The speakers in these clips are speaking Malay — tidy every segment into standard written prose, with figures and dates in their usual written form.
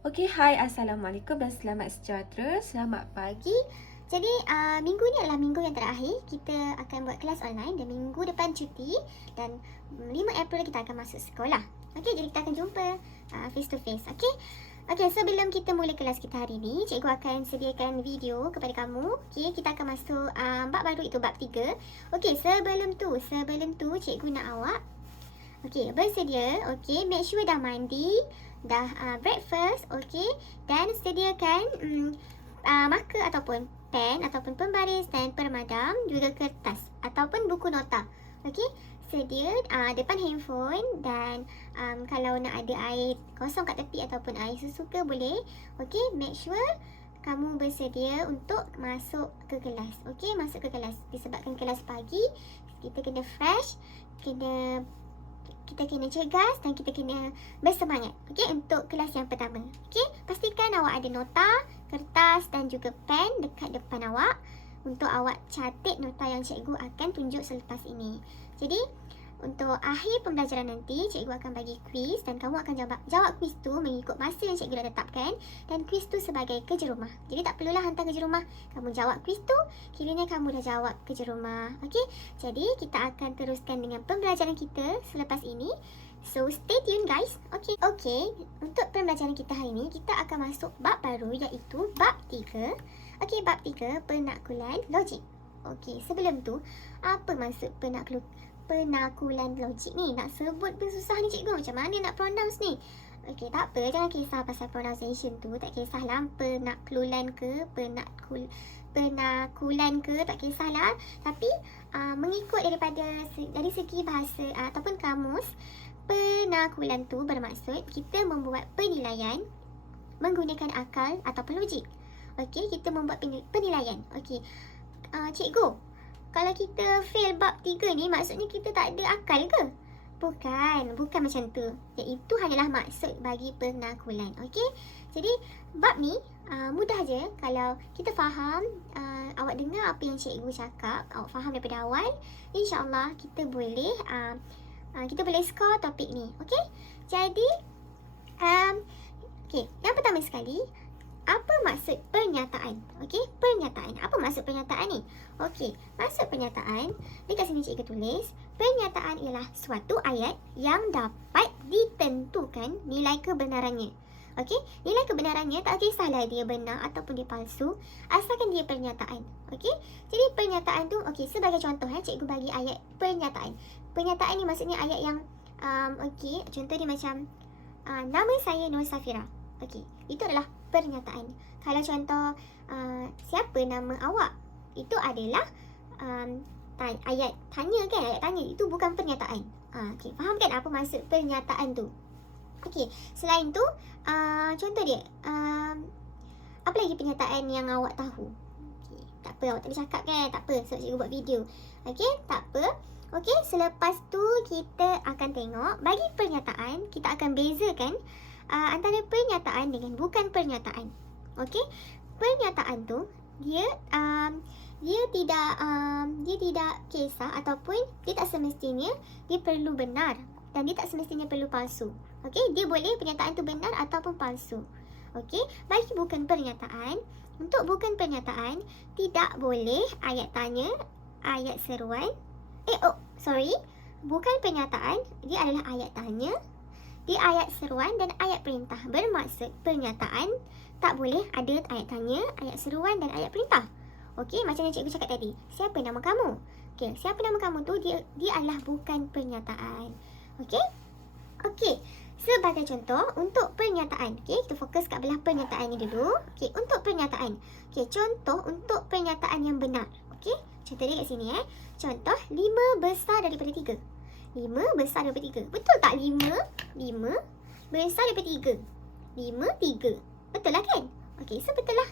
Okey, hai, Assalamualaikum dan selamat sejahtera. Selamat pagi. Jadi minggu ni adalah minggu yang terakhir kita akan buat kelas online dan minggu depan cuti dan 5 April kita akan masuk sekolah. Okey, jadi kita akan jumpa face to face. Okey. Okey, sebelum kita mula kelas kita hari ni, cikgu akan sediakan video kepada kamu. Okey, kita akan masuk bab baru iaitu bab 3. Okey, sebelum tu cikgu nak awak bersedia. Make sure dah mandi, dah breakfast, dan sediakan marker ataupun pen ataupun pembaris dan pemadam, juga kertas ataupun buku nota. Sedia depan handphone dan kalau nak ada air kosong kat tepi ataupun air sesuka boleh. Make sure kamu bersedia untuk masuk ke kelas. Masuk ke kelas. Disebabkan kelas pagi, kita kena fresh, kita kena cergas dan kita kena bersemangat untuk kelas yang pertama. Pastikan awak ada nota, kertas dan juga pen dekat depan awak untuk awak catat nota yang cikgu akan tunjuk selepas ini. Jadi untuk akhir pembelajaran nanti, cikgu akan bagi kuis dan kamu akan jawab kuis tu mengikut masa yang cikgu dah tetapkan, dan kuis tu sebagai kerja rumah. Jadi tak perlulah hantar kerja rumah. Kamu jawab kuis tu, kiranya kamu dah jawab kerja rumah. Jadi kita akan teruskan dengan pembelajaran kita selepas ini. So stay tune guys. Untuk pembelajaran kita hari ini, kita akan masuk bab baru iaitu bab 3. Bab 3, penakulan logik. Sebelum tu, apa maksud penakulan logik ni? Nak sebut pun susah ni cikgu. Macam mana nak pronounce ni? Tak apa, jangan kisah pasal pronunciation tu. Tak kisahlah penaklulan ke, penakulan ke, tak kisahlah. Tapi mengikut dari segi bahasa ataupun kamus, penakulan tu bermaksud kita membuat penilaian menggunakan akal ataupun logik. Kita membuat penilaian. Cikgu, kalau kita fail bab 3 ni, maksudnya kita tak ada akal ke? Bukan macam tu. Itu hanyalah maksud bagi penakulan. Jadi bab ni mudah je. Kalau kita faham, awak dengar apa yang cikgu cakap, awak faham daripada awal, InsyaAllah kita boleh skor topik ni. Jadi yang pertama sekali, apa maksud pernyataan? Pernyataan. Apa maksud pernyataan ni? Maksud pernyataan, dekat sini cikgu tulis, pernyataan ialah suatu ayat yang dapat ditentukan nilai kebenarannya. Nilai kebenarannya tak kisahlah dia benar ataupun dia palsu, asalkan dia pernyataan. Jadi pernyataan tu, sebagai contoh cikgu bagi ayat pernyataan. Pernyataan ni maksudnya ayat yang contoh dia macam nama saya Nur Safira. Itu adalah pernyataan. Kalau contoh siapa nama awak, itu adalah ayat tanya kan? Ayat tanya itu bukan pernyataan. Faham kan apa maksud pernyataan tu? Selain tu contoh dia apa lagi pernyataan yang awak tahu? Tak apa, awak tak boleh cakap kan? Tak apa, sebab cikgu buat video. Tak apa. Selepas tu kita akan tengok bagi pernyataan, kita akan bezakan antara pernyataan dengan bukan pernyataan. Pernyataan tu dia tidak kisah ataupun dia tak semestinya dia perlu benar dan dia tak semestinya perlu palsu. Dia boleh pernyataan tu benar ataupun palsu. Bagi bukan pernyataan, untuk bukan pernyataan tidak boleh ayat tanya, ayat seruan. Bukan pernyataan, dia adalah ayat tanya, di ayat seruan dan ayat perintah. Bermaksud pernyataan tak boleh ada ayat tanya, ayat seruan dan ayat perintah. Macam yang cikgu cakap tadi, siapa nama kamu? Siapa nama kamu tu dia adalah bukan pernyataan. Sebagai contoh untuk pernyataan. Kita fokus kat belah pernyataan ni dulu. Untuk pernyataan. Contoh untuk pernyataan yang benar. Contoh dia kat sini Contoh 5 besar daripada 3. 5 besar daripada 3. Betul tak 5 besar daripada 3? 5, 3. Betul lah kan? So betul lah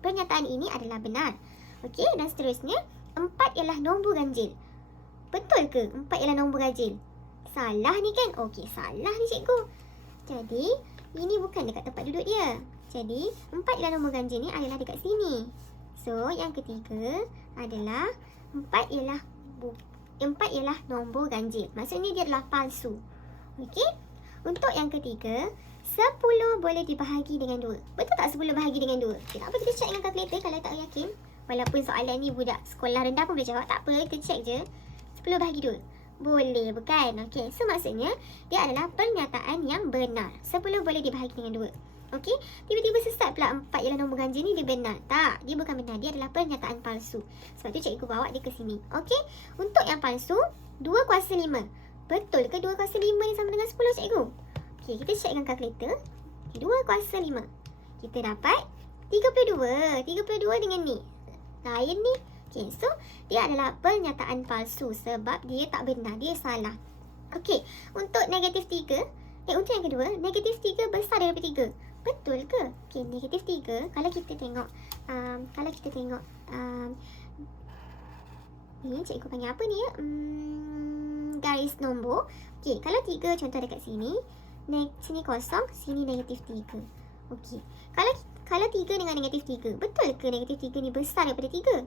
pernyataan ini adalah benar. Dan seterusnya, 4 ialah nombor ganjil. Betul ke 4 ialah nombor ganjil? Salah ni kan? Salah ni cikgu. Jadi ini bukan dekat tempat duduk dia. Jadi 4 ialah nombor ganjil ni adalah dekat sini. So yang ketiga adalah 4 ialah nombor ganjil. Maksudnya dia adalah palsu. Untuk yang ketiga, 10 boleh dibahagi dengan 2. Betul tak 10 bahagi dengan 2? Okay, tak apa, kita check dengan kalkulator kalau tak yakin. Walaupun soalan ni budak sekolah rendah pun boleh jawab. Tak apa, kita check je. 10 bahagi 2. Boleh, bukan? Okey, so maksudnya dia adalah pernyataan yang benar. 10 boleh dibahagi dengan 2. Okey, tiba-tiba sesat pula 4 ialah nombor ganjil ni, dia benar. Tak, dia bukan benar. Dia adalah pernyataan palsu. Sebab tu cikgu bawa dia ke sini. Okey, untuk yang palsu, 2 kuasa 5. Betul ke 2 kuasa 5 ni sama dengan 10, cikgu? Okey, kita check dengan kalkulator. 2 kuasa 5. Kita dapat 32. 32 dengan ni. Lain ni. Okey, so dia adalah pernyataan palsu sebab dia tak benar, dia salah. Okey, untuk negatif 3, untuk yang kedua, negatif 3 besar daripada 3. Betul ke? Okey, negatif 3, kalau kita tengok, ni cikgu panggil apa ni ya? Garis nombor. Okey, kalau 3 contoh dekat sini, sini kosong, sini negatif 3. Okey, kalau 3 dengan negatif 3, betul ke negatif 3 ni besar daripada 3?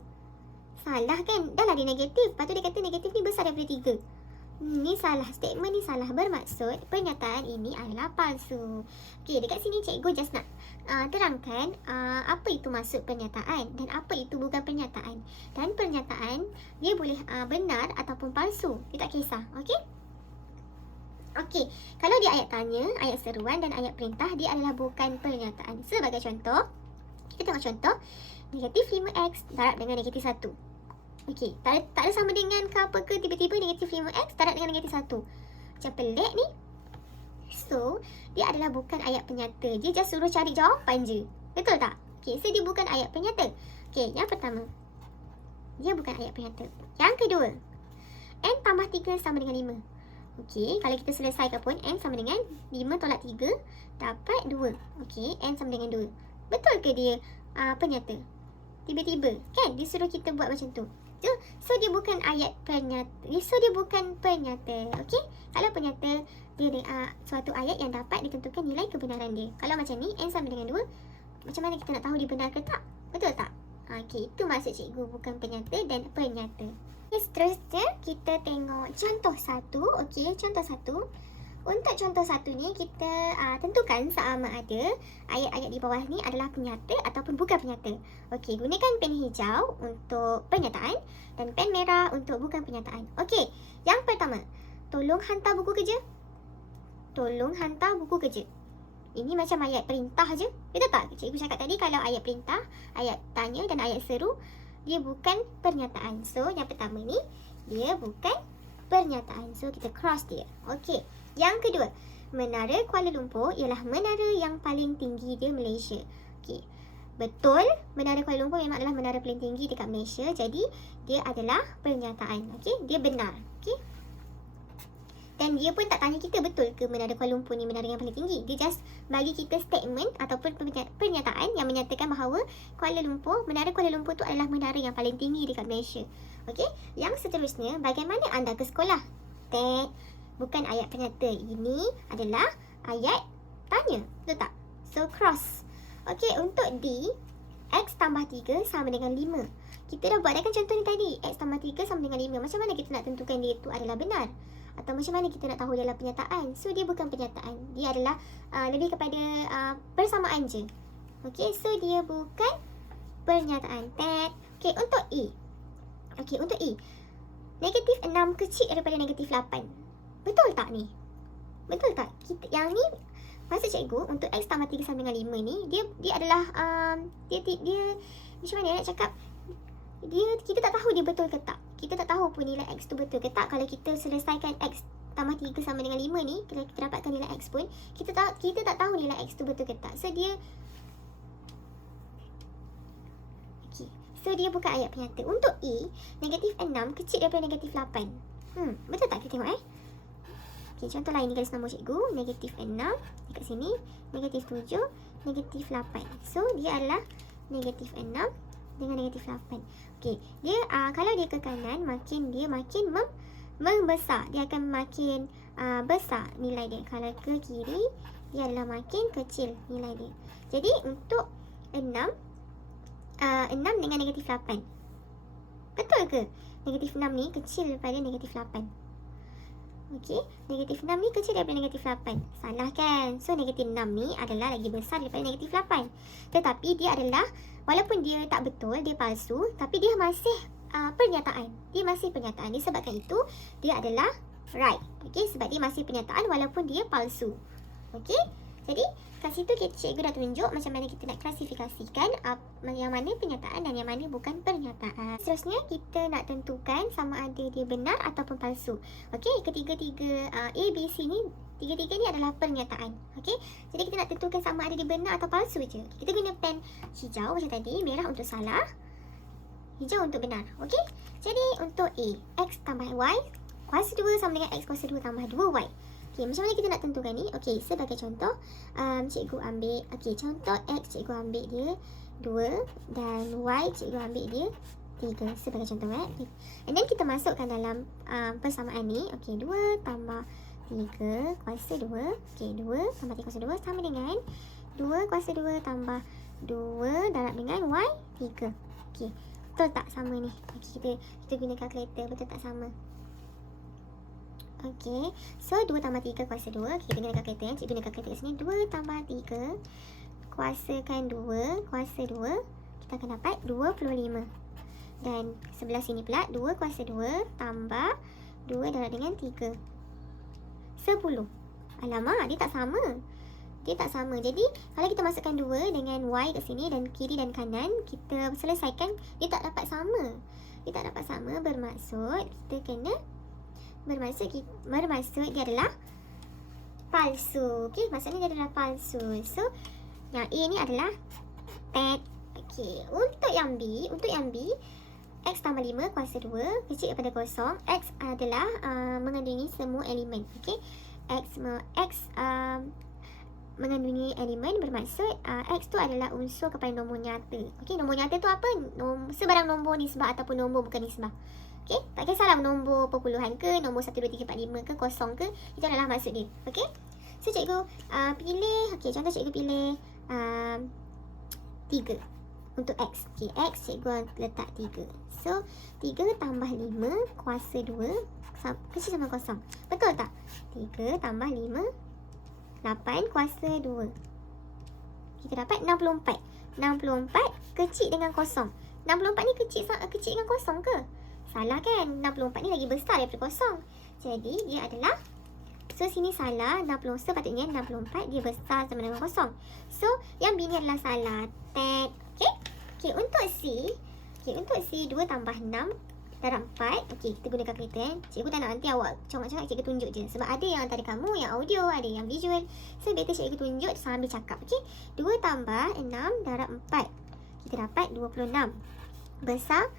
Salah kan? Dah lah dia negatif. Lepas tu dia kata negatif ni besar daripada 3. Ni salah. Statement ni salah. Bermaksud pernyataan ini adalah palsu. Okey, dekat sini cikgu just nak terangkan apa itu maksud pernyataan dan apa itu bukan pernyataan. Dan pernyataan dia boleh benar ataupun palsu. Dia tak kisah. Okey? Okey, kalau dia ayat tanya, ayat seruan dan ayat perintah, dia adalah bukan pernyataan. Sebagai contoh, kita tengok contoh. Negatif 5x darab dengan negatif 1. Okey, tak ada sama dengan ke apa ke, tiba-tiba negatif 5x darab dengan negatif 1. Macam pelik ni. So, dia adalah bukan ayat penyata. Dia just suruh cari jawapan je. Betul tak? Okey, so dia bukan ayat penyata. Okey, yang pertama, dia bukan ayat penyata. Yang kedua, n tambah 3 sama dengan 5. Okey, kalau kita selesaikan pun, n sama dengan 5 tolak 3 dapat 2. Okey, n sama dengan 2. Betul ke dia penyata? Tiba-tiba kan dia suruh kita buat macam tu. So dia bukan ayat penyata. So dia bukan penyata. Okey? Kalau penyata, dia suatu ayat yang dapat ditentukan nilai kebenaran dia. Kalau macam ni, n sama dengan 2, macam mana kita nak tahu dia benar ke tak? Betul tak? Okey, itu maksud cikgu bukan penyata dan penyata. Okay, seterusnya kita tengok contoh 1. Okey, contoh 1. Untuk contoh 1 ni, kita tentukan sama ada ayat-ayat di bawah ni adalah penyata ataupun bukan penyata. Okey, gunakan pen hijau untuk pernyataan dan pen merah untuk bukan pernyataan. Okey, yang pertama, tolong hantar buku kerja. Tolong hantar buku kerja. Ini macam ayat perintah je. Betul tak? Cikgu cakap tadi kalau ayat perintah, ayat tanya dan ayat seru, dia bukan pernyataan. So, yang pertama ni, dia bukan pernyataan. So, kita cross dia. Okey. Yang kedua, Menara Kuala Lumpur ialah menara yang paling tinggi di Malaysia. Okey. Betul, Menara Kuala Lumpur memang adalah menara paling tinggi dekat Malaysia. Jadi, dia adalah pernyataan. Okey, dia benar. Okey. Dan dia pun tak tanya kita betul ke Menara Kuala Lumpur ni menara yang paling tinggi. Dia just bagi kita statement ataupun pernyataan yang menyatakan bahawa Menara Kuala Lumpur tu adalah menara yang paling tinggi dekat Malaysia. Okey, yang seterusnya, bagaimana anda ke sekolah? Bukan ayat penyata. Ini adalah ayat tanya. Betul tak? So, cross. Okey, untuk D, X tambah 3 sama dengan 5. Kita dah buat kan contoh ni tadi. X tambah 3 sama dengan 5. Macam mana kita nak tentukan dia itu adalah benar? Atau macam mana kita nak tahu dia adalah pernyataan? So, dia bukan pernyataan. Dia adalah lebih kepada persamaan je. Okey, so dia bukan pernyataan. Okey, untuk E. Okey, untuk E. Negatif 6 kecil daripada negatif 8. Betul tak ni? Betul tak? Yang ni, maksud cikgu, untuk X tambah 3 sama dengan 5 ni, dia adalah, dia macam mana nak cakap? Kita tak tahu dia betul ke tak. Kita tak tahu pun nilai X tu betul ke tak. Kalau kita selesaikan X tambah 3 sama dengan 5 ni, kalau kita dapatkan nilai X pun, kita tak tahu nilai X tu betul ke tak. So, dia bukan ayat penyata. Untuk E, negatif 6 kecil daripada negatif 8. Betul tak? Kita tengok Okey, contoh lain ni garis nombor cikgu. Negatif 6 dekat sini. Negatif 7. Negatif 8. So, dia adalah negatif 6 dengan negatif 8. Okey, dia kalau dia ke kanan, dia makin membesar. Dia akan makin besar nilai dia. Kalau ke kiri, dia adalah makin kecil nilai dia. Jadi, untuk 6 dengan negatif 8. Betul ke? Negatif 6 ni kecil daripada negatif 8. Okey, negatif 6 ni kecil daripada negatif 8. Salah kan? So, negatif 6 ni adalah lagi besar daripada negatif 8. Tetapi dia adalah, walaupun dia tak betul, dia palsu, tapi dia masih pernyataan. Dia masih pernyataan. Disebabkan itu, dia adalah right. Okey, sebab dia masih pernyataan walaupun dia palsu. Okey, jadi kat situ cikgu dah tunjuk macam mana kita nak klasifikasikan yang mana pernyataan dan yang mana bukan pernyataan. Seterusnya kita nak tentukan sama ada dia benar ataupun palsu. Okey, ketiga-tiga A, B, C ni, tiga-tiga ni adalah pernyataan. Okey, jadi kita nak tentukan sama ada dia benar atau palsu je. Kita guna pen hijau macam tadi, merah untuk salah, hijau untuk benar. Okey, jadi untuk A, X tambah Y kuasa 2 sama dengan X kuasa 2 tambah 2Y. Okey, macam mana kita nak tentukan ni? Okey, sebagai contoh, cikgu ambil, okey, contoh X cikgu ambil dia 2 dan Y cikgu ambil dia 3 sebagai contoh. And then kita masukkan dalam persamaan ni. Okey, 2 tambah 3 kuasa 2. Okey, 2 tambah 3 kuasa 2 sama dengan 2 kuasa 2 tambah 2 darab dengan Y 3. Okey, betul tak sama ni? Okey, kita guna kalkulator, betul tak sama? Okey, so 2 tambah 3 kuasa 2. Kita guna kalkulator. Cikgu guna kalkulator kat sini. 2 tambah 3 kuasakan 2 kuasa 2. Kita akan dapat 25. Dan sebelah sini pula 2 kuasa 2 tambah 2 darab dengan 3. 10. Alamak, dia tak sama. Dia tak sama. Jadi, kalau kita masukkan 2 dengan Y kat sini dan kiri dan kanan, kita selesaikan, dia tak dapat sama. Dia tak dapat sama, bermaksud kita kena Bermaksud dia adalah palsu. Okey, maksudnya dia adalah palsu. So, yang A ni adalah tet. Okey, untuk yang B, X tambah 5 kuasa 2 kecil daripada kosong. X adalah mengandungi semua elemen. Okey, X mengandungi elemen, bermaksud X tu adalah unsur kepada nombor nyata. Okey, nombor nyata tu apa? Sebarang nombor nisbah ataupun nombor bukan nisbah. Okey, tak kisahlah nombor perpuluhan ke, nombor 1, 2, 3, 4, 5 ke, kosong ke, itu adalah maksud dia. Okey, so cikgu pilih, okey, contoh cikgu pilih 3 untuk X. Okey, X cikgu letak 3. So, 3 tambah 5 kuasa 2 kecil sama kosong. Betul tak? 3 tambah 5, 8 kuasa 2. Kita dapat 64. 64 kecil dengan kosong. 64 ni kecil dengan kosong ke? Salah kan? 64 ni lagi besar daripada kosong. Jadi, dia adalah, so sini salah. 60, sepatutnya 64 dia besar sama dengan kosong. So, yang B ni adalah salah. Tet. Okey? Okey, untuk C 2 tambah 6 darab 4. Okey, kita guna kalkulator. Cikgu tak nak nanti awak congak-congak, cikgu tunjuk je. Sebab ada yang antara kamu yang audio, ada yang visual. So, better cikgu tunjuk sambil cakap. Okey? 2 tambah 6 darab 4. Kita dapat 26. Besar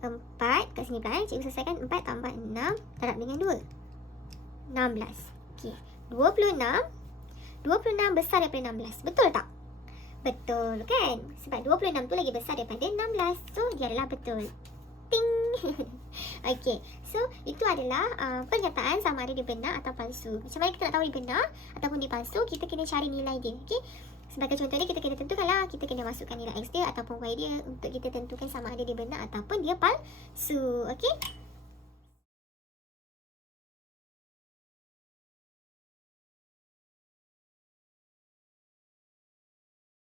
4 kat sini pula. Cikgu selesaikan 4 tambah 6 darab dengan 2. 16. Okey. 26 besar daripada 16. Betul tak? Betul kan? Sebab 26 tu lagi besar daripada 16. So, dia adalah betul. Ting. Okey. So, itu adalah pernyataan sama ada dia benar atau palsu. Macam mana kita nak tahu dia benar ataupun dia palsu? Kita kena cari nilai dia. Okey? Sebagai contoh ni, kita kena tentukanlah, kita kena masukkan nilai X dia ataupun Y dia untuk kita tentukan sama ada dia benar ataupun dia palsu. Okey?